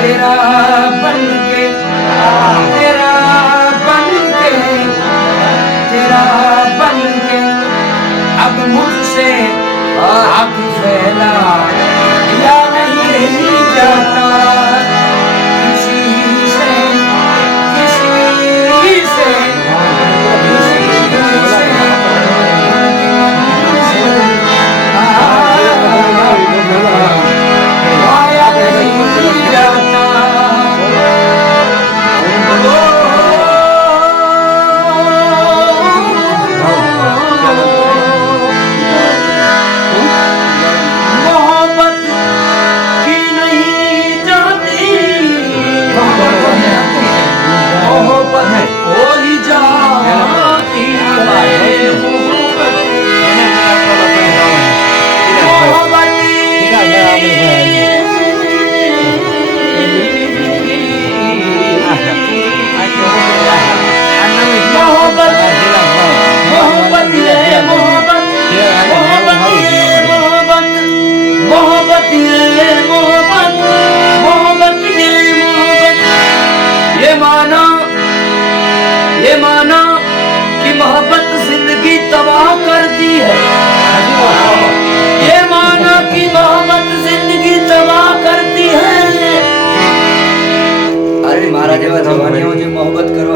تیرا بندے تیرا بندے تیرا بن گئے اب مجھ سے آپ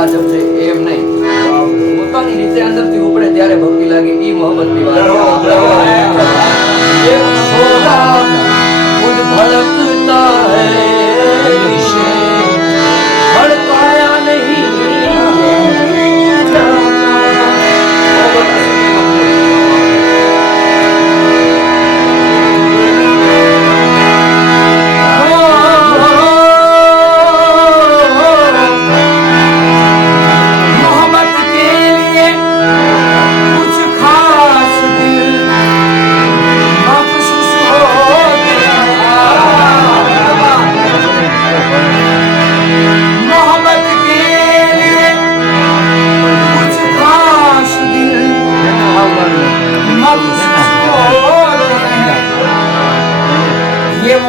હાજમ છે એમ નહીં પોતાની રીતે અંદરથી ઉપડે ત્યારે ભક્તિ લાગે એ મોહમ્મદ ની વાત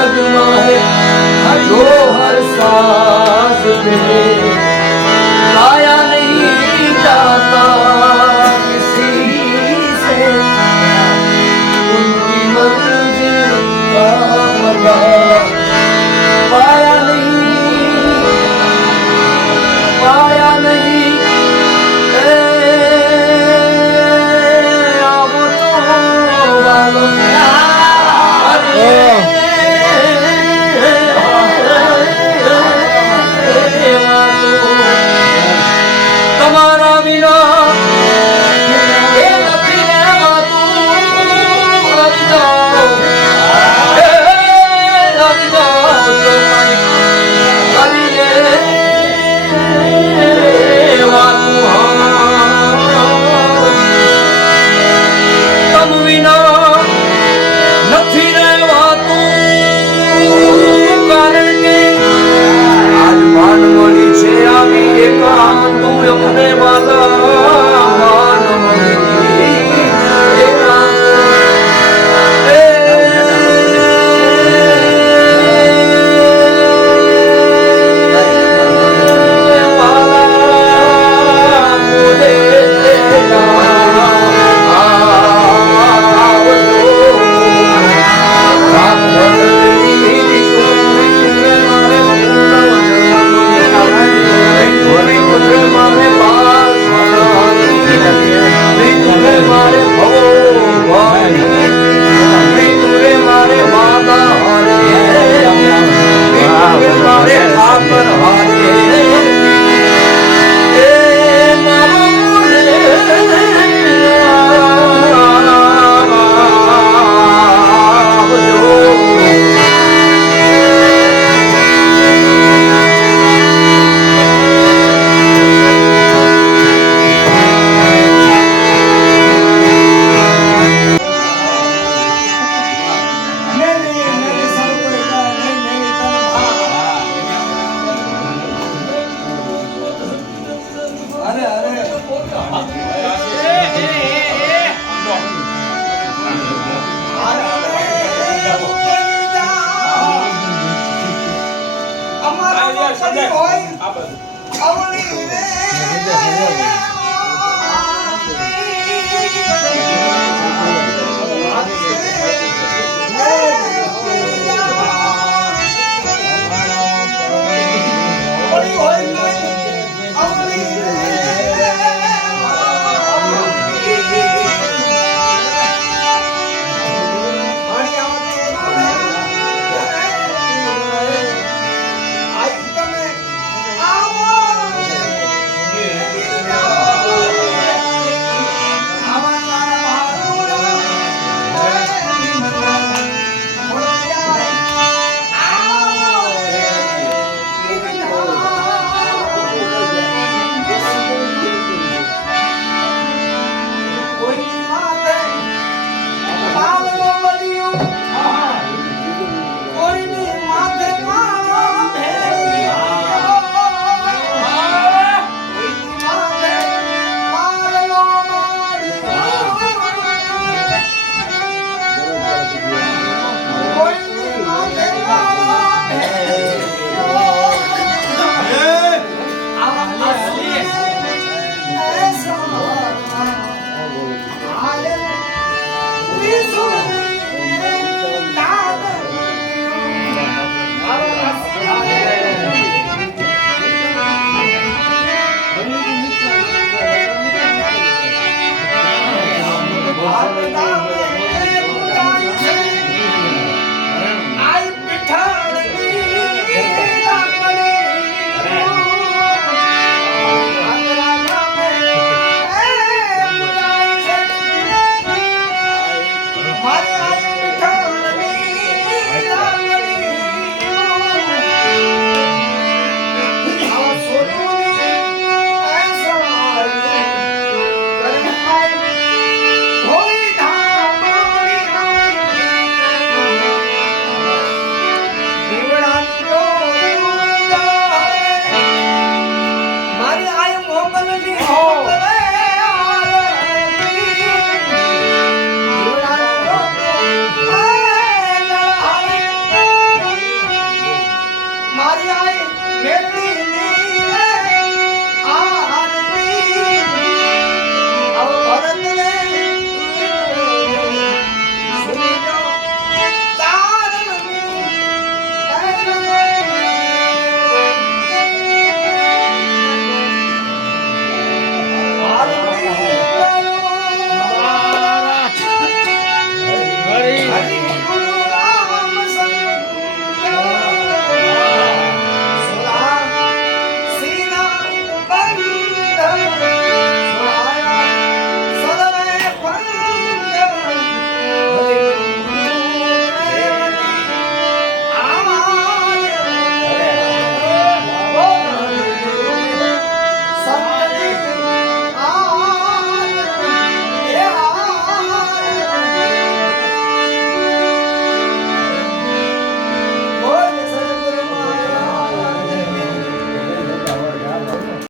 जगमग हर साल અરે અરે અમારા હોય અવળી રે